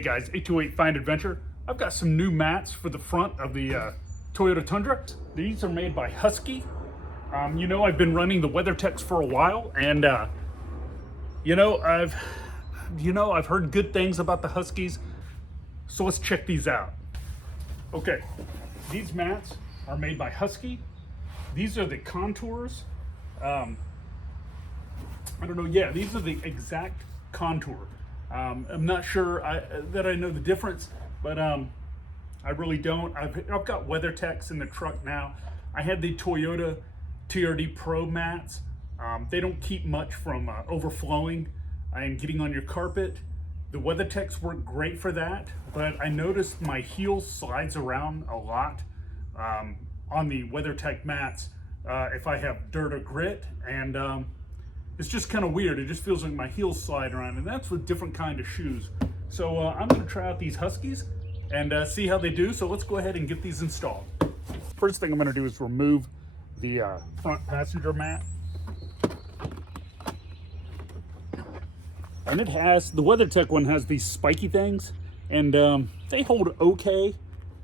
Hey guys, 828 Find Adventure. I've got some new mats for the front of the Toyota Tundra. These are made by Husky. You know, I've been running the WeatherTechs for a while, and I've heard good things about the Huskies. So let's check these out. Okay, these mats are made by Husky. These are the contours. I don't know. Yeah, these are the exact contour. I'm not sure that I know the difference, but I really don't. I've got WeatherTechs in the truck now. I had the Toyota TRD Pro mats. They don't keep much from overflowing and getting on your carpet. The WeatherTechs work great for that, but I noticed my heel slides around a lot on the WeatherTech mats if I have dirt or grit, and it's just kind of weird. It just feels like my heels slide around, and that's with different kind of shoes. So I'm going to try out these Huskies and see how they do. So let's go ahead and get these installed. First thing I'm going to do is remove the front passenger mat. And it has, the WeatherTech one has these spiky things, and they hold okay.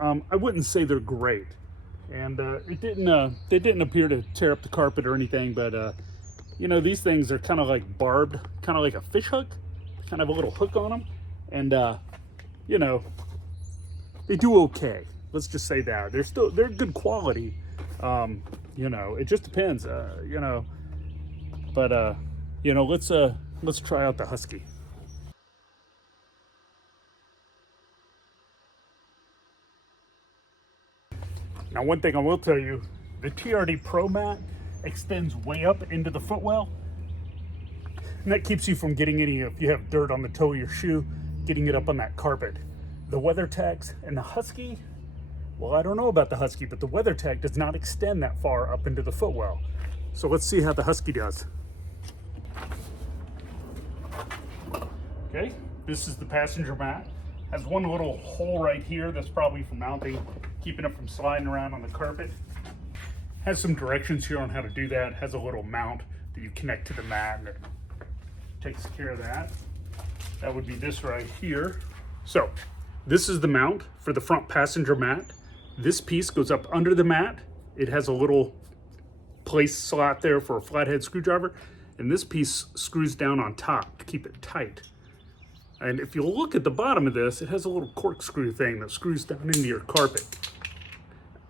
I wouldn't say they're great. And they didn't appear to tear up the carpet or anything, but you know, these things are kind of like barbed, kind of like a fish hook, kind of a little hook on them. And you know, they do okay. Let's just say that. They're good quality. You know, it just depends, you know, but you know, let's try out the Husky. Now, one thing I will tell you, the TRD Pro mat extends way up into the footwell, and that keeps you from getting any, if you have dirt on the toe of your shoe, getting it up on that carpet. The WeatherTechs and the Husky, well, I don't know about the Husky, but the WeatherTech does not extend that far up into the footwell. So let's see how the Husky does. Okay, this is the passenger mat. Has one little hole right here that's probably for mounting, keeping it from sliding around on the carpet. Has some directions here on how to do that. Has a little mount that you connect to the mat, and it takes care of that. That would be this right here. So this is the mount for the front passenger mat. This piece goes up under the mat. It has a little place slot there for a flathead screwdriver, and this piece screws down on top to keep it tight. And if you look at the bottom of this, it has a little corkscrew thing that screws down into your carpet.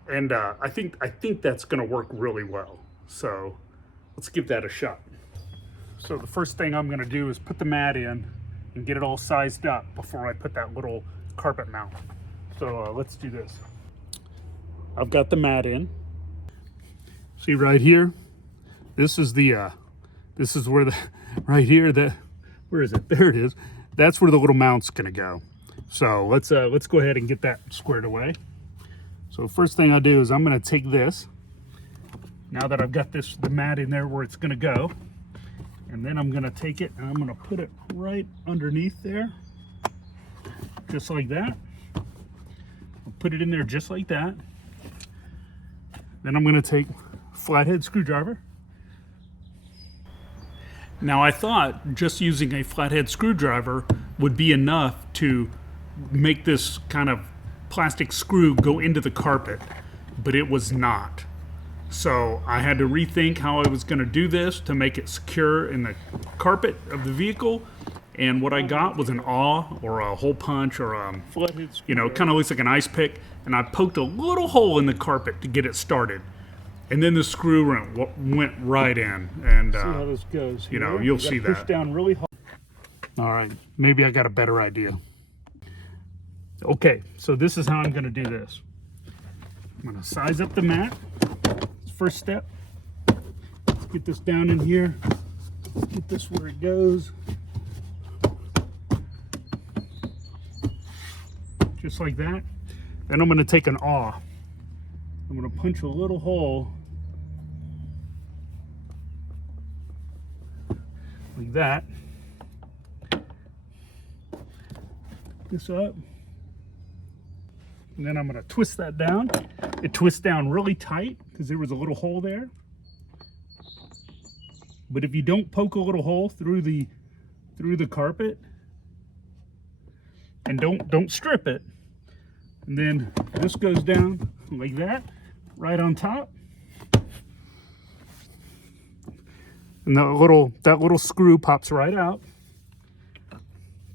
And I think that's gonna work really well. So let's give that a shot. So the first thing I'm gonna do is put the mat in and get it all sized up before I put that little carpet mount. So let's do this. I've got the mat in. See right here? This is the, this is where the, right here, where is it? There it is. That's where the little mount's gonna go. So let's go ahead and get that squared away. So first thing I'll do is I'm gonna take this, now that I've got the mat in there where it's gonna go, and then I'm gonna take it and I'm gonna put it right underneath there, just like that. I'll put it in there just like that. Then I'm gonna take a flathead screwdriver. Now, I thought just using a flathead screwdriver would be enough to make this kind of plastic screw go into the carpet, but it was not. So I had to rethink how I was going to do this to make it secure in the carpet of the vehicle. And what I got was an awl or a hole punch or you know, kind of looks like an ice pick. And I poked a little hole in the carpet to get it started. And then the screw went right in, and see how this goes. you know, you'll see that. Push down really hard. All right, maybe I got a better idea. Okay, so this is how I'm going to do this. I'm going to size up the mat. First step. Let's get this down in here. Let's get this where it goes. Just like that. Then I'm going to take an awl. I'm going to punch a little hole like that. This up. And then I'm going to twist that down. It twists down really tight because there was a little hole there. But if you don't poke a little hole through the carpet, and don't strip it. And then this goes down like that, right on top. And that little screw pops right out.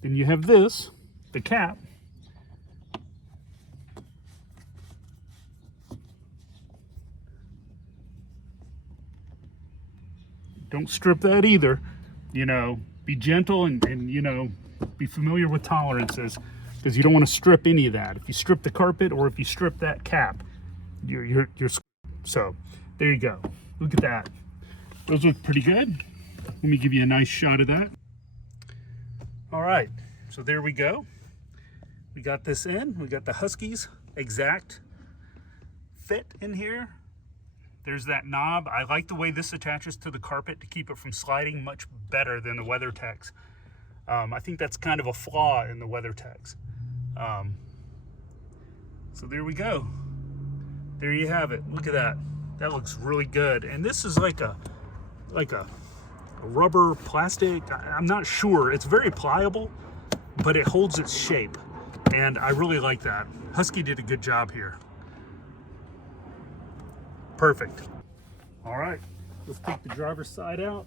Then you have this, the cap. Don't strip that either. You know, be gentle and you know, be familiar with tolerances, because you don't want to strip any of that. If you strip the carpet or if you strip that cap, you're so there you go. Look at that. Those look pretty good. Let me give you a nice shot of that. All right, so there we go. We got this in. We got the Husky's exact fit in here. There's that knob. I like the way this attaches to the carpet to keep it from sliding much better than the WeatherTechs. I think that's kind of a flaw in the WeatherTechs. So there we go. There you have it. Look at that. That looks really good. And this is like a rubber plastic. I'm not sure. It's very pliable, but it holds its shape. And I really like that. Husky did a good job here. Perfect. All right, let's take the driver's side out.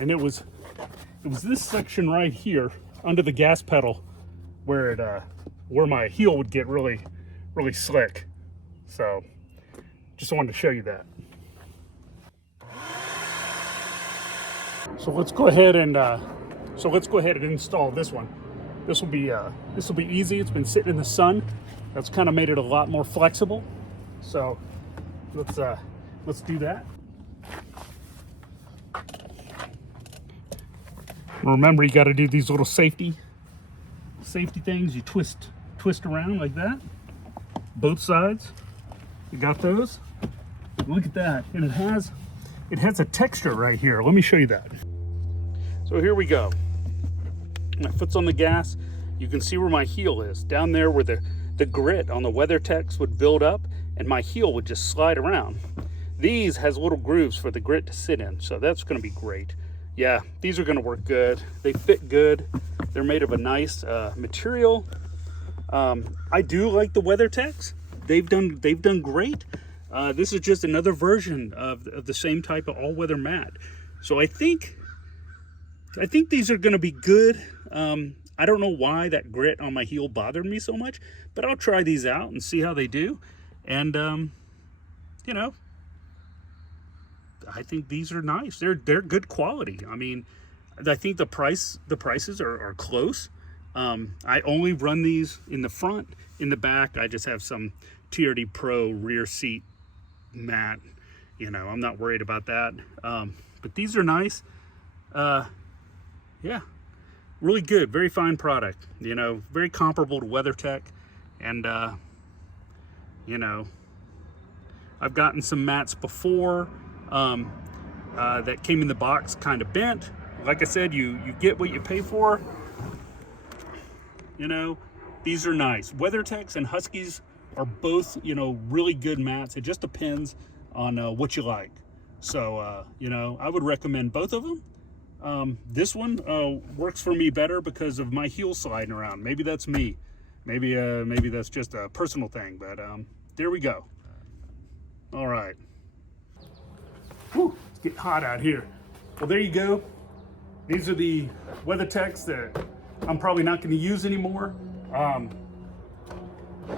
And it was this section right here under the gas pedal where my heel would get really slick. So just wanted to show you that. So let's go ahead and install this one. This will be easy. It's been sitting in the sun. That's kind of made it a lot more flexible. So let's do that. Remember, you got to do these little safety things. You twist around like that. Both sides. You got those. Look at that. And it has a texture right here. Let me show you that. So here we go. My foot's on the gas. You can see where my heel is. Down there where the grit on the WeatherTechs would build up and my heel would just slide around. These has little grooves for the grit to sit in. So that's going to be great. Yeah, these are going to work good. They fit good. They're made of a nice material. I do like the WeatherTechs. They've done great. This is just another version of the same type of all-weather mat. So I think these are going to be good. I don't know why that grit on my heel bothered me so much, but I'll try these out and see how they do. And you know, I think these are nice. They're good quality. I mean, I think the prices are close. I only run these in the front. In the back, I just have some TRD Pro rear seat mat. You know, I'm not worried about that. But these are nice. Yeah, really good. Very fine product. You know, very comparable to WeatherTech. And you know, I've gotten some mats before that came in the box kind of bent. Like I said, you get what you pay for. You know, these are nice. WeatherTechs and Huskies are both, you know, really good mats. It just depends on what you like. So, you know, I would recommend both of them. This one works for me better because of my heel sliding around. Maybe that's me. Maybe that's just a personal thing, but there we go. All right. Whew, it's getting hot out here. Well, there you go. These are the WeatherTechs that I'm probably not going to use anymore.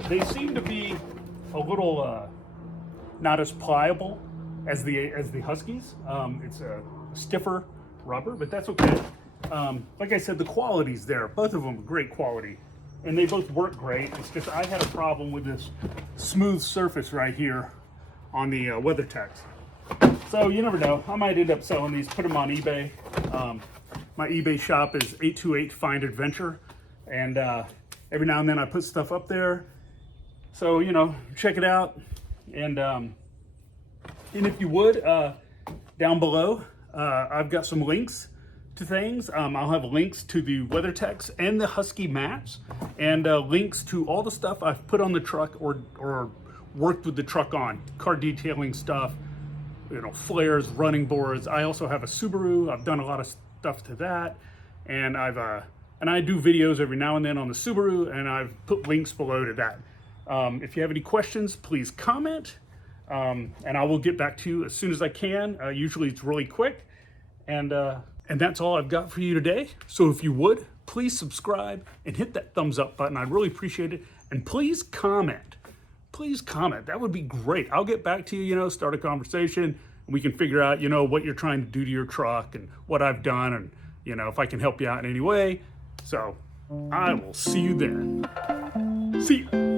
They seem to be a little not as pliable as the Huskies. It's a stiffer rubber, but that's okay. Like I said, the quality's there. Both of them are great quality, and they both work great. It's just I had a problem with this smooth surface right here on the WeatherTechs. So you never know. I might end up selling these, put them on eBay. My eBay shop is 828 Find Adventure, and every now and then I put stuff up there. So, you know, check it out. And if you would, down below, I've got some links to things. I'll have links to the WeatherTechs and the Husky mats, and links to all the stuff I've put on the truck or worked with the truck on, car detailing stuff, you know, flares, running boards. I also have a Subaru. I've done a lot of stuff to that, and I do videos every now and then on the Subaru, and I've put links below to that. If you have any questions, please comment, and I will get back to you as soon as I can. Usually it's really quick, and that's all I've got for you today. So if you would, please subscribe and hit that thumbs up button. I'd really appreciate it. And please comment. Please comment. That would be great. I'll get back to you, you know, start a conversation, and we can figure out, you know, what you're trying to do to your truck and what I've done, and, you know, if I can help you out in any way. So I will see you then. See you.